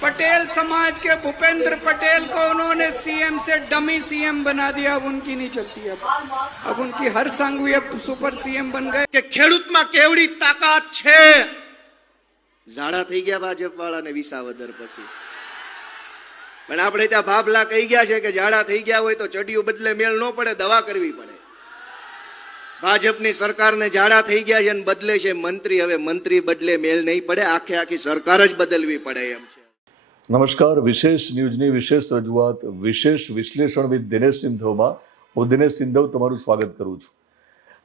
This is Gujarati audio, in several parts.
पटेल समाज के भूपेंद्र पटेल को उन्होंने सीएम से डमी सीएम बना दिया अब उनकी नहीं चलती अब अब उनकी हर संघवी अब सुपर सीएम बन गए કે ખેડૂતમાં કેવડી તાકાત છે ઝાડા થઈ ગયા ભાજપ વાળાને વિસાવદર પછી પણ આપણે ત્યાં ભાભલા કહી ગયા છે કે ઝાડા થઈ ગયા હોય તો ચડિયું બદલે મેળ ન પડે દવા કરવી પડે ભાજપની સરકારને ઝાડા થઈ ગયા છે અને બદલે છે મંત્રી હવે મંત્રી બદલે મેળ નહીં પડે આખે આખી સરકાર જ બદલવી પડે એમ છે નમસ્કાર, વિશેષ ન્યૂઝની વિશેષ રજૂઆત, વિશેષ વિશ્લેષણ વિથ દિનેશ સિંધવમાં હું દિનેશ સિંધવ તમારું સ્વાગત કરું છું.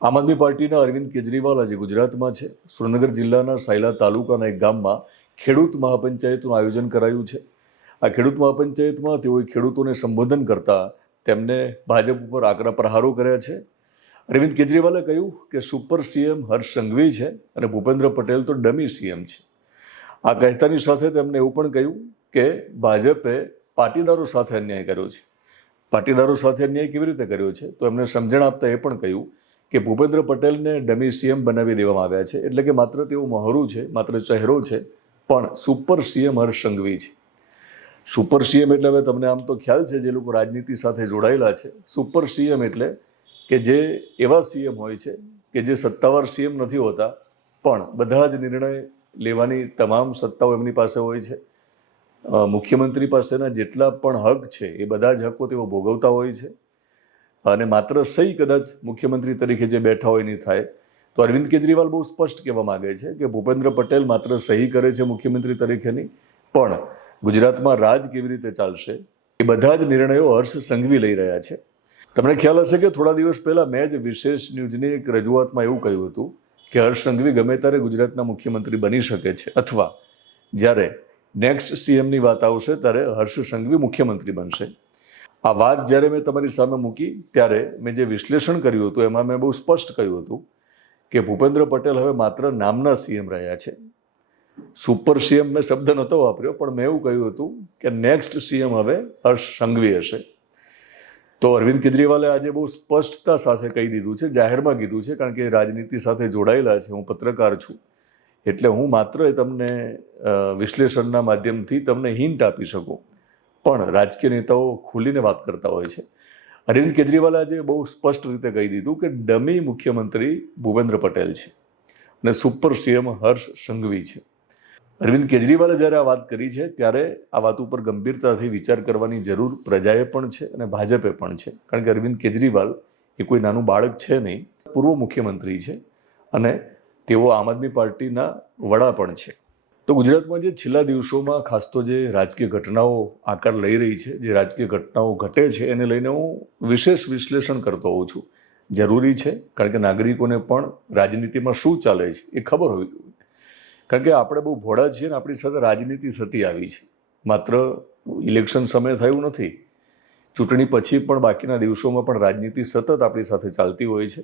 આમ આદમી પાર્ટીના અરવિંદ કેજરીવાલ આજે ગુજરાતમાં છે. સુરેન્દ્રનગર જિલ્લાના સાયલા તાલુકાના એક ગામમાં ખેડૂત મહાપંચાયતનું આયોજન કરાયું છે. આ ખેડૂત મહાપંચાયતમાં તેઓએ ખેડૂતોને સંબોધન કરતા તેમને ભાજપ ઉપર આકરા પ્રહારો કર્યા છે. અરવિંદ કેજરીવાલે કહ્યું કે, સુપર સીએમ હર્ષ સંઘવી છે અને ભૂપેન્દ્ર પટેલ તો ડમી સીએમ છે. આ કહેતાની સાથે તેમણે એવું પણ કહ્યું કે ભાજપે પાટીદારો સાથે અન્યાય કર્યો છે. પાટીદારો સાથે અન્યાય કેવી રીતે કર્યો છે? તો એમને સમજણ આપતા એ પણ કહ્યું કે ભૂપેન્દ્ર પટેલને ડમી સીએમ બનાવી દેવામાં આવ્યા છે. એટલે કે માત્ર તેઓ મહરું છે, માત્ર ચહેરો છે, પણ સુપર સીએમ હર્ષ સંઘવી છે. સુપર સીએમ એટલે હવે તમને આમ તો ખ્યાલ છે જે લોકો રાજનીતિ સાથે જોડાયેલા છે. સુપર સીએમ એટલે કે જે એવા સીએમ હોય છે કે જે સત્તાવાર સીએમ નથી હોતા, પણ બધા જ નિર્ણય લેવાની તમામ સત્તાઓ એમની પાસે હોય છે. મુખ્યમંત્રી પાસેના જેટલા પણ હક છે, એ બધા જ હકો તેઓ ભોગવતા હોય છે. અને માત્ર સહી કદાચ મુખ્યમંત્રી તરીકે જે બેઠા હોય નહીં થાય. તો અરવિંદ કેજરીવાલ બહુ સ્પષ્ટ કહેવા માગે છે કે ભૂપેન્દ્ર પટેલ માત્ર સહી કરે છે મુખ્યમંત્રી તરીકેની પણ ગુજરાતમાં રાજ કેવી રીતે ચાલશે, એ બધા જ નિર્ણયો હર્ષ સંઘવી લઈ રહ્યા છે. તમને ખ્યાલ હશે કે થોડા દિવસ પહેલાં મેં જ વિશેષ ન્યૂઝની એક રજૂઆતમાં એવું કહ્યું હતું કે હર્ષ સંઘવી ગમે ત્યારે ગુજરાતના મુખ્યમંત્રી બની શકે છે, અથવા જ્યારે નેક્સ્ટ સીએમની વાત આવશે, ત્યારે હર્ષ સંઘવી મુખ્યમંત્રી બનશે. આ વાત જ્યારે મેં તમારી સામે મૂકી, ત્યારે મેં જે વિશ્લેષણ કર્યું હતું, એમાં મેં બહુ સ્પષ્ટ કહ્યું હતું કે ભૂપેન્દ્ર પટેલ હવે માત્ર નામના સીએમ રહ્યા છે. સુપર સીએમ મેં શબ્દ નહોતો વાપર્યો, પણ મેં એવું કહ્યું હતું કે નેક્સ્ટ સીએમ હવે હર્ષ સંઘવી હશે. તો અરવિંદ કેજરીવાલે આજે બહુ સ્પષ્ટતા સાથે કહી દીધું છે, જાહેરમાં કીધું છે, કારણ કે રાજનીતિ સાથે જોડાયેલા છે, હું પત્રકાર છું. એટલે હું માત્ર તમને વિશ્લેષણના માધ્યમથી તમને હિન્ટ આપી શકું. પણ રાજકીય નેતાઓ ખુલીને વાત કરતા હોય છે. અરવિંદ કેજરીવાલે આજે બહુ સ્પષ્ટ રીતે કહી દીધું કે ડમી મુખ્યમંત્રી ભૂપેન્દ્ર પટેલ છે અને સુપર સીએમ હર્ષ સંઘવી છે. અરવિંદ કેજરીવાલે જ્યારે આ વાત કરી છે, ત્યારે આ વાત ઉપર ગંભીરતાથી વિચાર કરવાની જરૂર પ્રજાએ પણ છે અને ભાજપે પણ છે. કારણ કે અરવિંદ કેજરીવાલ એ કોઈ નાનું બાળક છે નહીં, પૂર્વ મુખ્યમંત્રી છે અને તેઓ આમ આદમી પાર્ટીના વડા પણ છે. તો ગુજરાતમાં જે છેલ્લા દિવસોમાં ખાસ તો જે રાજકીય ઘટનાઓ આકાર લઈ રહી છે, જે રાજકીય ઘટનાઓ ઘટે છે, એને લઈને હું વિશેષ વિશ્લેષણ કરતો હોઉં છું. જરૂરી છે, કારણ કે નાગરિકોને પણ રાજનીતિમાં શું ચાલે છે એ ખબર હોવી જોઈએ. કારણ કે આપણે બહુ ભોળા છીએ ને આપણી સાથે રાજનીતિ થતી આવી છે. માત્ર ઇલેક્શન સમય થયું નથી. ચૂંટણી પછી પણ બાકીના દિવસોમાં પણ રાજનીતિ સતત આપણી સાથે ચાલતી હોય છે.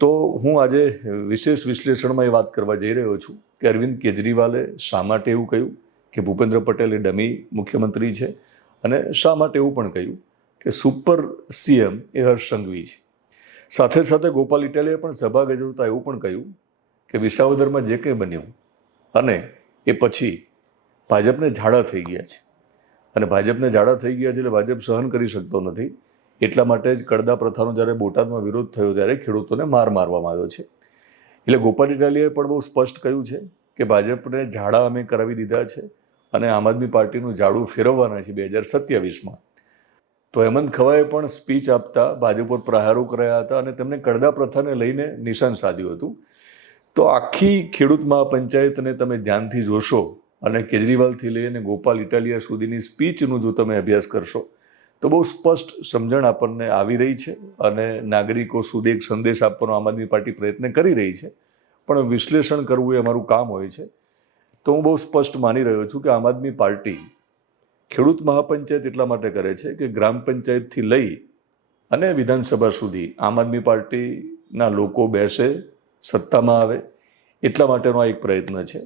તો હું આજે વિશેષ વિશ્લેષણમાં એ વાત કરવા જઈ રહ્યો છું કે અરવિંદ કેજરીવાલે શા માટે એવું કહ્યું કે ભૂપેન્દ્ર પટેલ એ ડમી મુખ્યમંત્રી છે અને શા માટે એવું પણ કહ્યું કે સુપર સીએમ એ હર્ષ સંઘવી છે. સાથે સાથે ગોપાલ ઇટાલીએ પણ સભા ગજવતા એવું પણ કહ્યું કે વિસાવદરમાં જે કંઈ બન્યું અને એ પછી ભાજપને ઝાડા થઈ ગયા છે. અને ભાજપને ઝાડા થઈ ગયા છે એટલે ભાજપ સહન કરી શકતો નથી. એટલા માટે જ કડદા પ્રથાનો જ્યારે બોટાદમાં વિરોધ થયો ત્યારે ખેડૂતોને માર મારવામાં આવ્યો છે. એટલે ગોપાલ ઇટાલીએ પણ બહુ સ્પષ્ટ કહ્યું છે કે ભાજપને ઝાડા અમે કરાવી દીધા છે અને આમ આદમી પાર્ટીનું ઝાડું ફેરવવાના છે બે હજાર સત્યાવીસમાં. તો હેમંત ખવાએ પણ સ્પીચ આપતા, ભાજપ પર પ્રહારો કરાયા હતા અને તેમણે કડદા પ્રથાને લઈને નિશાન સાધ્યું હતું. તો આખી ખેડૂત મહાપંચાયતને તમે ધ્યાનથી જોશો અને કેજરીવાલથી લઈને ગોપાલ ઇટાલિયા સુધીની સ્પીચનું જો તમે અભ્યાસ કરશો તો બહુ સ્પષ્ટ સમજણ આપણને આવી રહી છે અને નાગરિકો સુધી એક સંદેશ આપવાનો આમ આદમી પાર્ટી પ્રયત્ન કરી રહી છે. પણ વિશ્લેષણ કરવું એ અમારું કામ હોય છે. તો હું બહુ સ્પષ્ટ માની રહ્યો છું કે આમ આદમી પાર્ટી ખેડૂત મહાપંચાયત એટલા માટે કરે છે કે ગ્રામ પંચાયતથી લઈ અને વિધાનસભા સુધી આમ આદમી પાર્ટીના લોકો બેસે, સત્તામાં આવે, એટલા માટેનો આ એક પ્રયત્ન છે.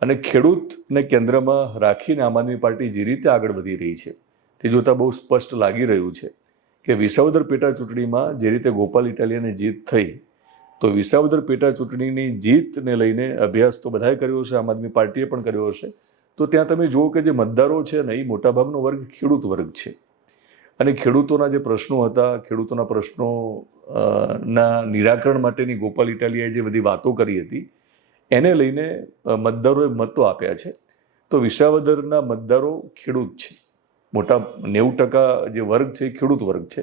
અને ખેડૂતને કેન્દ્રમાં રાખીને આમ આદમી પાર્ટી જે રીતે આગળ વધી રહી છે. તે જોતાં બહુ સ્પષ્ટ લાગી રહ્યું છે કે વિસાવદર પેટા ચૂંટણીમાં જે રીતે ગોપાલ ઇટાલિયાને જીત થઈ, તો વિસાવદર પેટા ચૂંટણીની જીતને લઈને અભ્યાસ તો બધાએ કર્યો હશે, આમ આદમી પાર્ટીએ પણ કર્યો હશે. તો ત્યાં તમે જુઓ કે જે મતદારો છે ને, એ મોટાભાગનો વર્ગ ખેડૂત વર્ગ છે. અને ખેડૂતોના જે પ્રશ્નો હતા, ખેડૂતોના પ્રશ્નો ના નિરાકરણ માટેની ગોપાલ ઇટાલિયાએ જે બધી વાતો કરી હતી, એને લઈને મતદારોએ મતો આપ્યા છે. તો વિસાવદરના મતદારો ખેડૂત છે. મોટા નેવું ટકા જે વર્ગ છે એ ખેડૂત વર્ગ છે.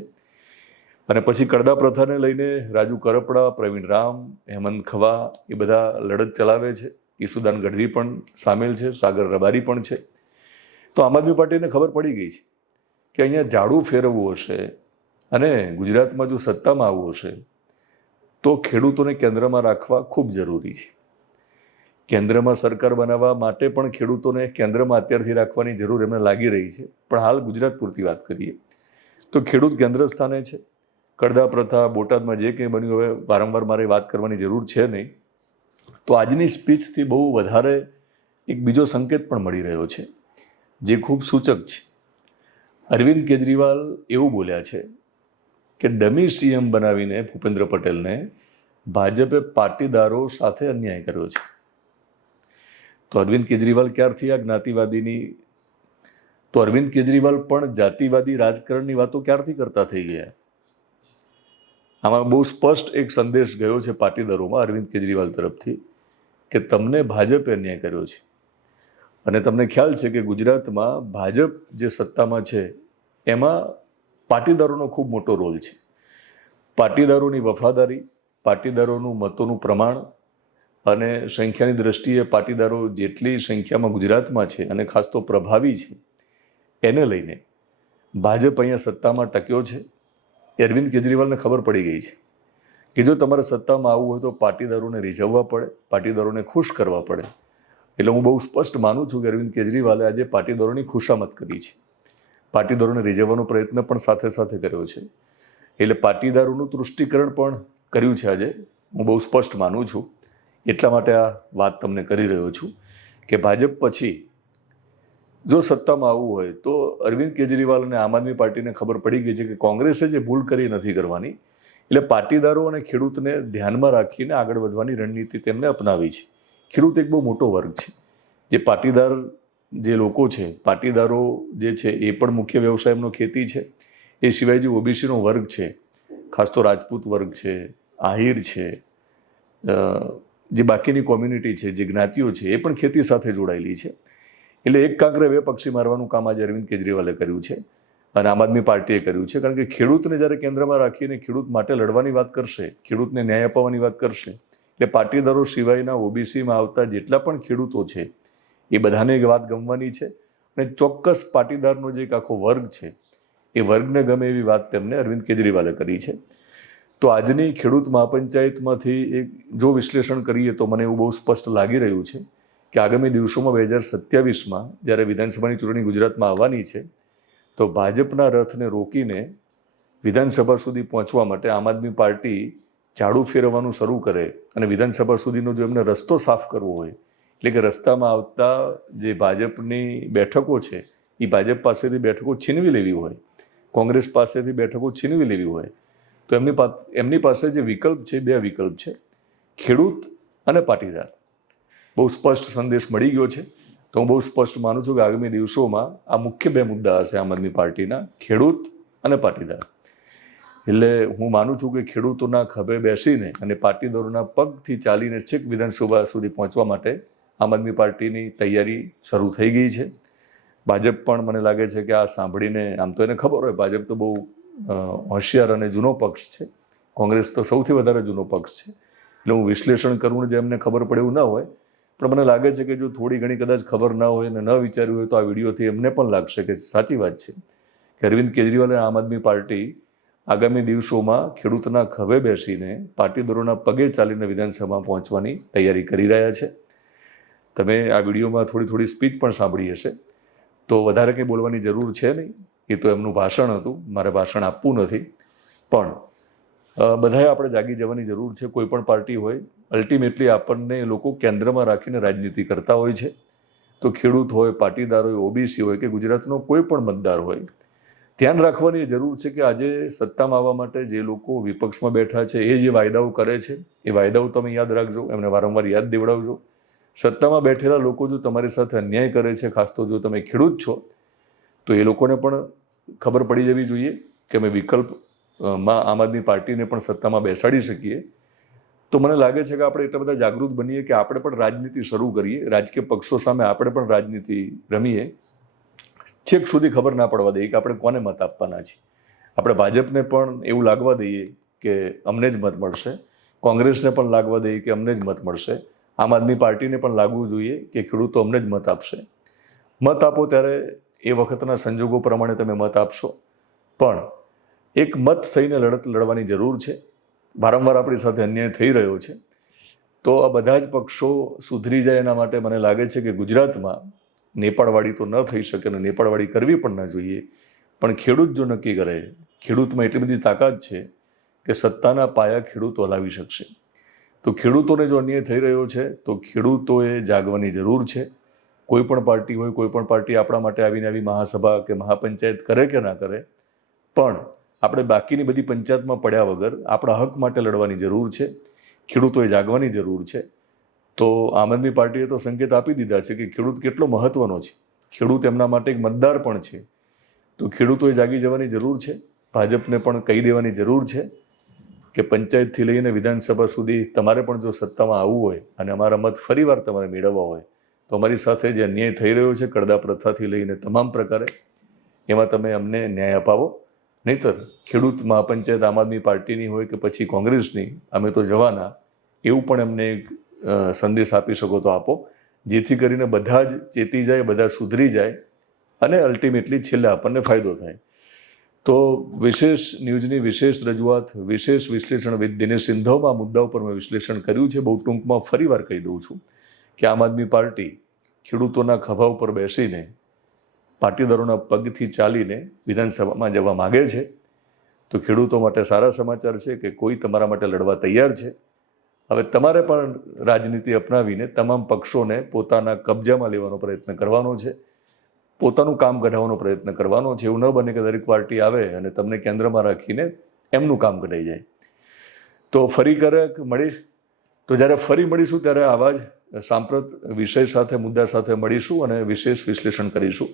અને પછી કડદા પ્રથાને લઈને રાજુ કરપડા, પ્રવીણ રામ, હેમંત ખવા એ બધા લડત ચલાવે છે. ઈસુદાન ગઢવી પણ સામેલ છે, સાગર રબારી પણ છે. તો આમ આદમી પાર્ટીને ખબર પડી ગઈ છે કે અહીંયા ઝાડુ ફેરવવું હશે અને ગુજરાતમાં જો સત્તામાં આવવું હશે તો ખેડૂતોને કેન્દ્રમાં રાખવા ખૂબ જરૂરી છે. કેન્દ્રમાં સરકાર બનાવવા માટે પણ ખેડૂતોને કેન્દ્રમાં અત્યારથી રાખવાની જરૂર એમને લાગી રહી છે. પણ હાલ ગુજરાત પૂરતી વાત કરીએ. તો ખેડૂત કેન્દ્ર સ્થાને છે. કડદા પ્રથા, બોટાદમાં જે કંઈ બન્યું હવે વારંવાર મારે વાત કરવાની જરૂર છે નહીં. તો આજની સ્પીચથી બહુ વધારે એક બીજો સંકેત પણ મળી રહ્યો છે. જે ખૂબ સૂચક છે. અરવિંદ કેજરીવાલ એવું બોલ્યા છે કે ડમી સીએમ બનાવીને ભૂપેન્દ્ર પટેલને ભાજપે પાટીદારો સાથે અન્યાય કર્યો છે. તો અરવિંદ કેજરીવાલ ક્યારથી આ જ્ઞાતિવાદીની તો અરવિંદ કેજરીવાલ પણ જાતિવાદી રાજકારણની વાતો ક્યારથી કરતા થઈ ગયા? આમાં બહુ સ્પષ્ટ એક સંદેશ ગયો છે પાટીદારોમાં અરવિંદ કેજરીવાલ તરફથી કે તમને ભાજપે અન્યાય કર્યો છે. અને તમને ખ્યાલ છે કે ગુજરાતમાં ભાજપ જે સત્તામાં છે, એમાં પાટીદારોનો ખૂબ મોટો રોલ છે. પાટીદારોની વફાદારી, પાટીદારોનું મતોનું પ્રમાણ અને સંખ્યાની દ્રષ્ટિએ પાટીદારો જેટલી સંખ્યામાં ગુજરાતમાં છે અને ખાસ તો પ્રભાવી છે, એને લઈને ભાજપ અહીંયા સત્તામાં ટક્યો છે. અરવિંદ કેજરીવાલને ખબર પડી ગઈ છે કે જો તમારે સત્તામાં આવવું હોય તો પાટીદારોને રીઝવવા પડે, પાટીદારોને ખુશ કરવા પડે. એટલે હું બહુ સ્પષ્ટ માનું છું કે અરવિંદ કેજરીવાલે આજે પાટીદારોની ખુશામત કરી છે. પાટીદારોને રીઝવવાનો પ્રયત્ન પણ સાથે સાથે કર્યો છે. એટલે પાટીદારોનું તૃષ્ટિકરણ પણ કર્યું છે આજે. હું બહુ સ્પષ્ટ માનું છું. એટલા માટે આ વાત તમને કરી રહ્યો છું કે ભાજપ પછી જો સત્તામાં આવવું હોય તો અરવિંદ કેજરીવાલ અને આમ આદમી પાર્ટીને ખબર પડી ગઈ છે કે કોંગ્રેસે જે ભૂલ કરી નથી કરવાની. એટલે પાટીદારો અને ખેડૂતને ધ્યાનમાં રાખીને આગળ વધવાની રણનીતિ તેમને અપનાવી છે. ખેડૂત એક બહુ મોટો વર્ગ છે. જે પાટીદાર જે લોકો છે, પાટીદારો જે છે એ પણ મુખ્ય વ્યવસાય એમનો ખેતી છે. એ સિવાય જે ઓબીસીનો વર્ગ છે, ખાસ તો રાજપૂત વર્ગ છે, આહિર છે જે બાકીની કોમ્યુનિટી છે, જે જ્ઞાતિઓ છે, એ પણ ખેતી સાથે જોડાયેલી છે. એટલે એક કાંકરે બે પક્ષી મારવાનું કામ આજે અરવિંદ કેજરીવાલે કર્યું છે અને આમ આદમી પાર્ટીએ કર્યું છે. કારણ કે ખેડૂતને જ્યારે કેન્દ્રમાં રાખીને ખેડૂત માટે લડવાની વાત કરશે, ખેડૂતને ન્યાય અપાવવાની વાત કરશે, એટલે પાટીદારો સિવાયના ઓબીસીમાં આવતા જેટલા પણ ખેડૂતો છે, એ બધાને વાત ગમવાની છે અને ચોક્કસ પાટીદારનો જે એક આખો વર્ગ છે, એ વર્ગને ગમે એવી વાત તેમને અરવિંદ કેજરીવાલે કરી છે. તો આજની ખેડૂત મહાપંચાયતમાંથી એક જો વિશ્લેષણ કરીએ તો મને એવું બહુ સ્પષ્ટ લાગી રહ્યું છે કે આગામી દિવસોમાં બે હજાર સત્યાવીસમાં જ્યારે વિધાનસભાની ચૂંટણી ગુજરાતમાં આવવાની છે, તો ભાજપના રથને રોકીને વિધાનસભા સુધી પહોંચવા માટે આમ આદમી પાર્ટી ઝાડુ ફેરવવાનું શરૂ કરે અને વિધાનસભા સુધીનો જો એમને રસ્તો સાફ કરવો હોય, એટલે કે રસ્તામાં આવતા જે ભાજપની બેઠકો છે એ ભાજપ પાસેથી બેઠકો છીનવી લેવી હોય, કોંગ્રેસ પાસેથી બેઠકો છીનવી લેવી હોય તો એમની એમની પાસે જે વિકલ્પ છે, બે વિકલ્પ છે. ખેડૂત અને પાટીદાર. બહુ સ્પષ્ટ સંદેશ મળી ગયો છે. તો હું બહુ સ્પષ્ટ માનું છું કે આગામી દિવસોમાં આ મુખ્ય બે મુદ્દા હશે આમ આદમી પાર્ટીના, ખેડૂત અને પાટીદાર. એટલે હું માનું છું કે ખેડૂતોના ખભે બેસીને અને પાટીદારોના પગથી ચાલીને છેક વિધાનસભા સુધી પહોંચવા માટે આમ આદમી પાર્ટીની તૈયારી શરૂ થઈ ગઈ છે. ભાજપ પણ મને લાગે છે કે આ સાંભળીને, આમ તો એને ખબર હોય, ભાજપ તો બહુ હોશિયાર અને જૂનો પક્ષ છે. કોંગ્રેસ તો સૌથી વધારે જૂનો પક્ષ છે. એટલે હું વિશ્લેષણ કરું જે એમને ખબર પડે એવું ના હોય. પણ મને લાગે છે કે જો થોડી ઘણી કદાચ ખબર ના હોય અને ન વિચાર્યું હોય તો આ વિડીયોથી એમને પણ લાગશે કે સાચી વાત છે. કે અરવિંદ કેજરીવાલ અને આમ આદમી પાર્ટી આગામી દિવસોમાં ખેડૂતના ખભે બેસીને પાટીદારોના પગે ચાલીને વિધાનસભામાં પહોંચવાની તૈયારી કરી રહ્યા છે. તમે આ વિડીયોમાં થોડી થોડી સ્પીચ પણ સાંભળી હશે. તો વધારે કંઈ બોલવાની જરૂર છે નહીં. એ તો એમનું ભાષણ હતું. મારે ભાષણ આપવું નથી. પણ બધાએ આપણે જાગી જવાની જરૂર છે. કોઈ પણ પાર્ટી હોય અલ્ટિમેટલી આપણને એ લોકો કેન્દ્રમાં રાખીને રાજનીતિ કરતા હોય છે. તો ખેડૂત હોય, પાટીદાર હોય, ઓબીસી હોય કે ગુજરાતનો કોઈ પણ મતદાર હોય, ધ્યાન રાખવાની જરૂર છે કે આજે સત્તામાં આવવા માટે જે લોકો વિપક્ષમાં બેઠા છે, એ જે વાયદાઓ કરે છે, એ વાયદાઓ તમે યાદ રાખજો. એમને વારંવાર યાદ દેવડાવજો. સત્તામાં બેઠેલા લોકો જો તમારી સાથે અન્યાય કરે છે, ખાસ તો જો તમે ખેડૂત છો, તો એ લોકોને પણ ખબર પડી જવી જોઈએ કે અમે વિકલ્પમાં આમ આદમી પાર્ટીને પણ સત્તામાં બેસાડી શકીએ. તો મને લાગે છે કે આપણે એટલા બધા જાગૃત બનીએ કે આપણે પણ રાજનીતિ શરૂ કરીએ. રાજકીય પક્ષો સામે આપણે પણ રાજનીતિ રમીએ. છેક સુધી ખબર ના પડવા દઈએ કે આપણે કોને મત આપવાના છે આપણે ભાજપને પણ એવું લાગવા દઈએ કે અમને જ મત મળશે. કોંગ્રેસને પણ લાગવા દઈએ કે અમને જ મત મળશે. આમ આદમી પાર્ટીને પણ લાગવું જોઈએ કે ખેડૂતો અમને જ મત આપશે. મત આપો ત્યારે એ વખતના સંજોગો પ્રમાણે તમે મત આપશો. પણ એક મત થઈને લડત લડવાની જરૂર છે. વારંવાર આપણી સાથે અન્યાય થઈ રહ્યો છે. તો આ બધા જ પક્ષો સુધરી જાય એના માટે મને લાગે છે કે ગુજરાતમાં નેપાળવાડી તો ન થઈ શકે અને નેપાળવાડી કરવી પણ ન જોઈએ. પણ ખેડૂત જો નક્કી કરે, ખેડૂતમાં એટલી બધી તાકાત છે કે સત્તાના પાયા ખેડૂતો હલાવી શકશે. તો ખેડૂતોને જો અન્યાય થઈ રહ્યો છે, તો ખેડૂતોએ જાગવાની જરૂર છે. કોઈ પણ પાર્ટી હોય, કોઈ પણ પાર્ટી આપણા માટે આવીને આવી મહાસભા કે મહાપંચાયત કરે કે ના કરે, પણ આપણે બાકીની બધી પંચાયતમાં પડ્યા વગર આપણા હક માટે લડવાની જરૂર છે, ખેડૂતોએ જાગવાની જરૂર છે. તો આમ આદમી પાર્ટીએ તો સંકેત આપી દીધા છે કે ખેડૂત કેટલો મહત્વનો છે. ખેડૂત એમના માટે એક મતદાર પણ છે. તો ખેડૂતોએ જાગી જવાની જરૂર છે. ભાજપને પણ કહી દેવાની જરૂર છે કે પંચાયતથી લઈને વિધાનસભા સુધી તમારે પણ જો સત્તામાં આવવું હોય અને અમારા મત ફરીવાર તમારે મેળવવા હોય તો અમારી સાથે જે અન્યાય થઈ રહ્યો છે કડદા પ્રથાથી લઈને તમામ પ્રકારે, એમાં તમે અમને ન્યાય અપાવો. નહીતર ખેડૂત મહાપંચાયત આમ આદમી પાર્ટીની હોય કે પછી કોંગ્રેસની, અમે તો જવાના, એવું પણ અમને એક સંદેશ આપી શકો તો આપો. જેથી કરીને બધા જ ચેતી જાય, બધા સુધરી જાય અને અલ્ટિમેટલી છેલ્લે આપણને ફાયદો થાય. તો વિશેષ ન્યૂઝની વિશેષ રજૂઆત, વિશેષ વિશ્લેષણ વિથ દિનેશ સિંધવમાં મુદ્દા ઉપર મેં વિશ્લેષણ કર્યું છે. બહુ ટૂંકમાં ફરીવાર કહી દઉં છું. કે આમ આદમી પાર્ટી ખેડૂતોના ખભા ઉપર બેસીને પાટીદારોના પગથી ચાલીને વિધાનસભામાં જવા માગે છે. તો ખેડૂતો માટે સારા સમાચાર છે કે કોઈ તમારા માટે લડવા તૈયાર છે? હવે તમારે પણ રાજનીતિ અપનાવીને તમામ પક્ષોને પોતાના કબજામાં લેવાનો પ્રયત્ન કરવાનો છે. પોતાનું કામ કઢાવવાનો પ્રયત્ન કરવાનો છે. એવું ન બને કે દરેક પાર્ટી આવે અને તમને કેન્દ્રમાં રાખીને એમનું કામ કઢાઈ જાય. તો ફરી ક્યારેક મળીશ. તો જ્યારે ફરી મળીશું ત્યારે આવા જ સાંપ્રત વિષય સાથે, મુદ્દા સાથે મળીશું અને વિશેષ વિશ્લેષણ કરીશું.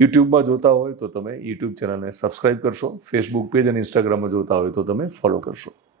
યુટ્યુબમાં જોતા હોય તો તમે યુટ્યુબ ચેનલને સબસ્ક્રાઇબ કરશો. ફેસબુક પેજ અને ઇન્સ્ટાગ્રામમાં જોતા હોય તો તમે ફોલો કરશો.